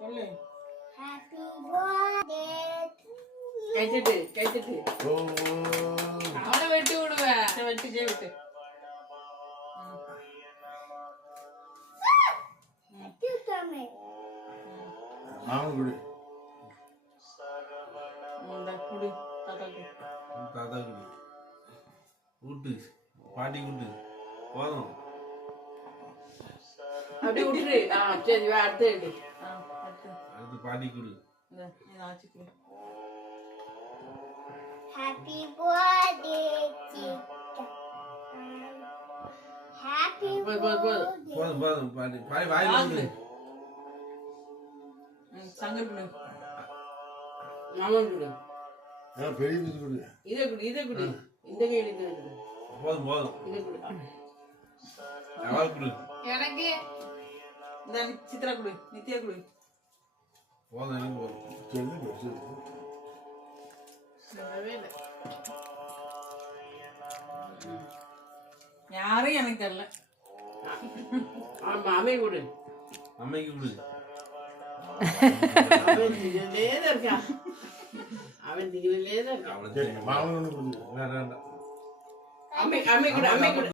சொல்லு. Happy birthday to you. கேட்டுட்டு அவனை வெட்டி விடுவேன். வெட்டிச்சே விட்டு. You come in. குடி குடி தாத்தாக்கு. தாத்தா குடி விட்டு பாட்டி விட்டு போதும். அப்படி விட்டுரு. சரி அடுத்து எடு. அடுத்து பாட்டி குடு. ஆச்சுக்கு. Happy birthday, Chica. Happy birthday. போதும் போதும் பாட்டி பாட்டி வாய் குடு. சங்கர் குடு. மாமன் குடு. பெரிய பீஸ் குடு. இதை குடு. இந்த கையில் இது குடு. போதும் போதும். இதை குடு. அவள் குடு. எனக்கு இந்த சித்ரா குடு. நித்யா குடு. போதும் எனக்கு போதும். யாரும் எனக்கு தெரியல. மாமே குடு. அம்மைக்கு குடு. அவன் திகிலே தான் இருக்கான். மாமன் ஒன்று குடு. வேண்டாம். அம்மை குடு.